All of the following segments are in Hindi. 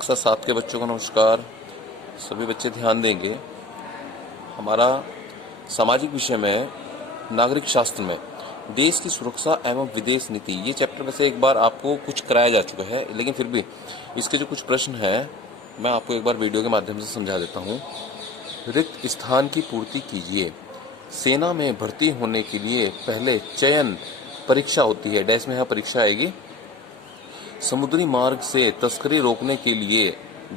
कक्षा 7 के बच्चों को नमस्कार। सभी बच्चे ध्यान देंगे। हमारा सामाजिक विषय में नागरिक शास्त्र में देश की सुरक्षा एवं विदेश नीति, ये चैप्टर में से एक बार आपको कुछ कराया जा चुका है, लेकिन फिर भी इसके जो कुछ प्रश्न हैं मैं आपको एक बार वीडियो के माध्यम से समझा देता हूँ। रिक्त स्थान की पूर्ति कीजिए। सेना में भर्ती होने के लिए पहले चयन परीक्षा होती है। डैश में यहाँ परीक्षा आएगी। समुद्री मार्ग से तस्करी रोकने के लिए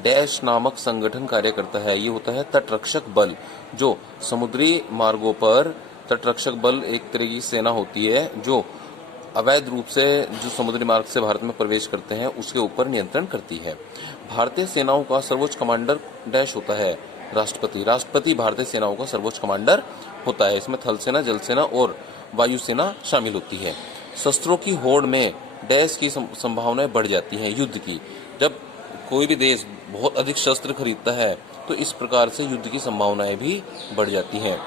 डैश नामक संगठन कार्य करता है। ये होता है तटरक्षक बल। जो समुद्री मार्गों पर तटरक्षक बल एक तरह की सेना होती है जो अवैध रूप से जो समुद्री मार्ग से भारत में प्रवेश करते हैं उसके ऊपर नियंत्रण करती है। भारतीय सेनाओं का सर्वोच्च कमांडर डैश होता है राष्ट्रपति। राष्ट्रपति भारतीय सेनाओं का सर्वोच्च कमांडर होता है। इसमें थल सेना, जल सेना और वायुसेना शामिल होती है। शस्त्रों की होड़ में डैश की संभावनाएं बढ़ जाती हैं युद्ध की। जब कोई भी देश बहुत अधिक शस्त्र खरीदता है तो इस प्रकार से युद्ध की संभावनाएं भी बढ़ जाती हैं।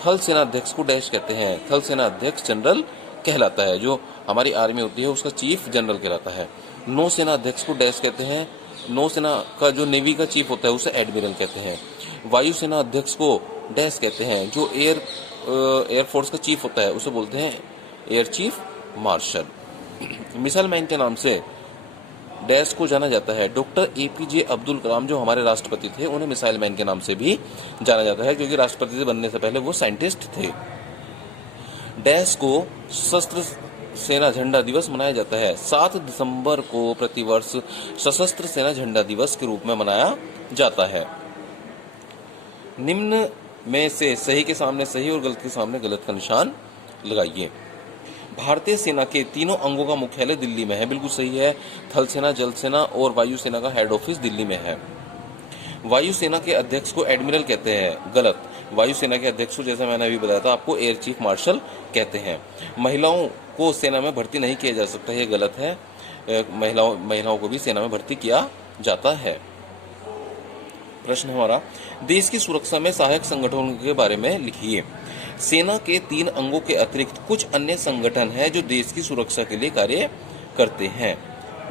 थल सेना अध्यक्ष को डैश कहते हैं। थल सेना अध्यक्ष जनरल कहलाता है। जो हमारी आर्मी होती है उसका चीफ जनरल कहलाता है। नौसेना अध्यक्ष को डैश कहते हैं। नौसेना का जो नेवी का चीफ होता है उसे एडमिरल कहते हैं। वायुसेना अध्यक्ष को डैश कहते हैं। जो एयरफोर्स का चीफ होता है उसे बोलते हैं air chief marshal. Missile man के नाम से डैश को जाना जाता है। डॉक्टर एपीजे अब्दुल कलाम जो हमारे राष्ट्रपति थे उन्हें मिसाइल मैन के नाम से भी जाना जाता है, क्योंकि राष्ट्रपति से बनने से पहले वो साइंटिस्ट थे। डैश को सशस्त्र सेना झंडा दिवस मनाया जाता है। 7 दिसंबर को प्रतिवर्ष सशस्त्र सेना झंडा दिवस के रूप में मनाया जाता है। निम्न में से सही के सामने सही और गलत के सामने गलत का निशान लगाइए। भारतीय सेना के तीनों अंगों का मुख्यालय दिल्ली में है। बिल्कुल सही है। थल सेना, जल सेना और वायुसेना का हेड ऑफिस दिल्ली में है। वायुसेना के अध्यक्ष को एडमिरल कहते हैं। गलत। वायुसेना के अध्यक्ष को, जैसा मैंने अभी बताया था आपको, एयर चीफ मार्शल कहते हैं। महिलाओं को सेना में भर्ती नहीं किया जा सकता, ये गलत है। महिलाओं को भी सेना में भर्ती किया जाता है। प्रश्न हमारा, देश की सुरक्षा में सहायक संगठनों के बारे में लिखिए। सेना के 3 अंगों के अतिरिक्त कुछ अन्य संगठन हैं जो देश की सुरक्षा के लिए कार्य करते हैं।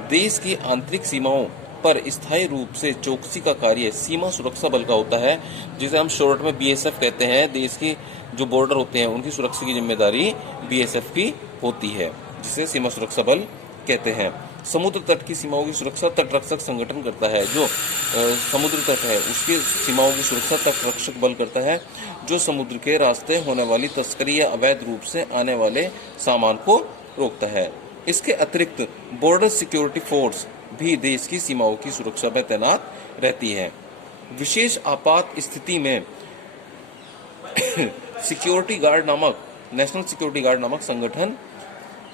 देश की आंतरिक सीमाओं पर स्थायी रूप से चौकसी का कार्य सीमा सुरक्षा बल का होता है, जिसे हम शॉर्ट में बीएसएफ कहते हैं। देश की जो बॉर्डर होते हैं उनकी सुरक्षा की जिम्मेदारी बीएसएफ की होती है, जिसे सीमा सुरक्षा बल कहते हैं। समुद्र तट की सीमाओं की सुरक्षा तटरक्षक संगठन करता है। जो समुद्र तट है उसकी सीमाओं की सुरक्षा तटरक्षक बल करता है, जो समुद्र के रास्ते होने वाली तस्करी या अवैध रूप से आने वाले सामान को रोकता है। इसके अतिरिक्त बॉर्डर सिक्योरिटी फोर्स भी देश की सीमाओं की सुरक्षा में तैनात रहती है। विशेष आपात स्थिति में सिक्योरिटी गार्ड नामक नेशनल सिक्योरिटी गार्ड नामक संगठन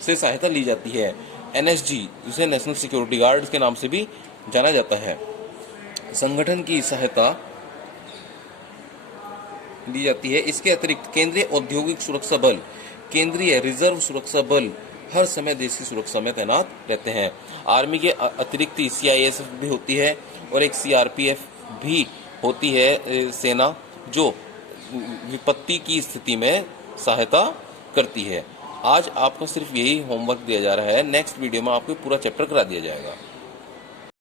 से सहायता ली जाती है। एनएसजी, जिसे नेशनल सिक्योरिटी गार्ड के नाम से भी जाना जाता है, संगठन की सहायता ली जाती है। इसके अतिरिक्त केंद्रीय औद्योगिक सुरक्षा बल, केंद्रीय रिजर्व सुरक्षा बल हर समय देश की सुरक्षा में तैनात रहते हैं। आर्मी के अतिरिक्त सीआईएसएफ भी होती है और एक सीआरपीएफ भी होती है सेना, जो विपत्ति की स्थिति में सहायता करती है। आज आपको सिर्फ यही होमवर्क दिया जा रहा है। नेक्स्ट वीडियो में आपको पूरा चैप्टर करा दिया जाएगा।